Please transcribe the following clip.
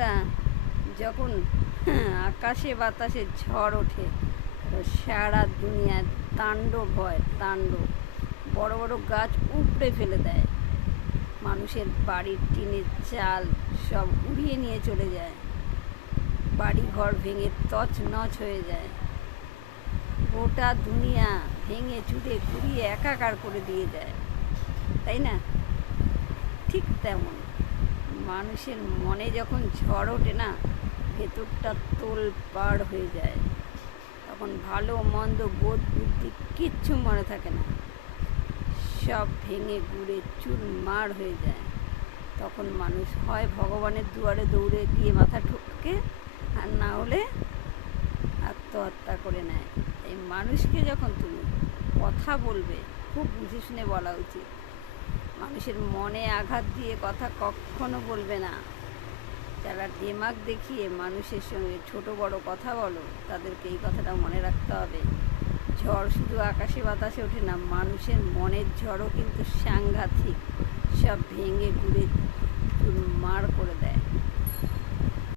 বন্ধুরা, যখন আকাশে বাতাসে ঝড় ওঠে, সারা দুনিয়ায় তাণ্ডব হয়, তাণ্ডব। বড় বড় গাছ উপড়ে ফেলে দেয়, মানুষের বাড়ির টিনের চাল সব উড়িয়ে নিয়ে চলে যায়, বাড়ি ঘর ভেঙে তছনছ হয়ে যায়, গোটা দুনিয়া ভেঙে চুরে ঘুরিয়ে একাকার করে দিয়ে যায়, তাই না? ঠিক তেমন মানুষের মনে যখন ঝড় ওঠে না, ভেতরটা তোলপাড় হয়ে যায়। তখন ভালো মন্দ বোধ বুদ্ধি কিচ্ছু মনে থাকে না, সব ভেঙে গুঁড়ে চুরমার হয়ে যায়। তখন মানুষ হয় ভগবানের দুয়ারে দৌড়ে গিয়ে মাথা ঠুকে, আর না হলে আত্মহত্যা করে নেয়। এই মানুষকে যখন তুমি কথা বলবে, খুব বুঝে শুনে বলা উচিত। মানুষের মনে আঘাত দিয়ে কথা কখনো বলবে না। যারা দিমাগ দেখিয়ে মানুষের সঙ্গে ছোট বড় কথা বলো, তাদেরকে এই কথাটা মনে রাখতে হবে। ঝড় শুধু আকাশে বাতাসে ওঠে না, মানুষের মনের ঝড়ও কিন্তু সাংঘাতিক, সব ভেঙে গুঁড়ে চুরমার করে দেয়।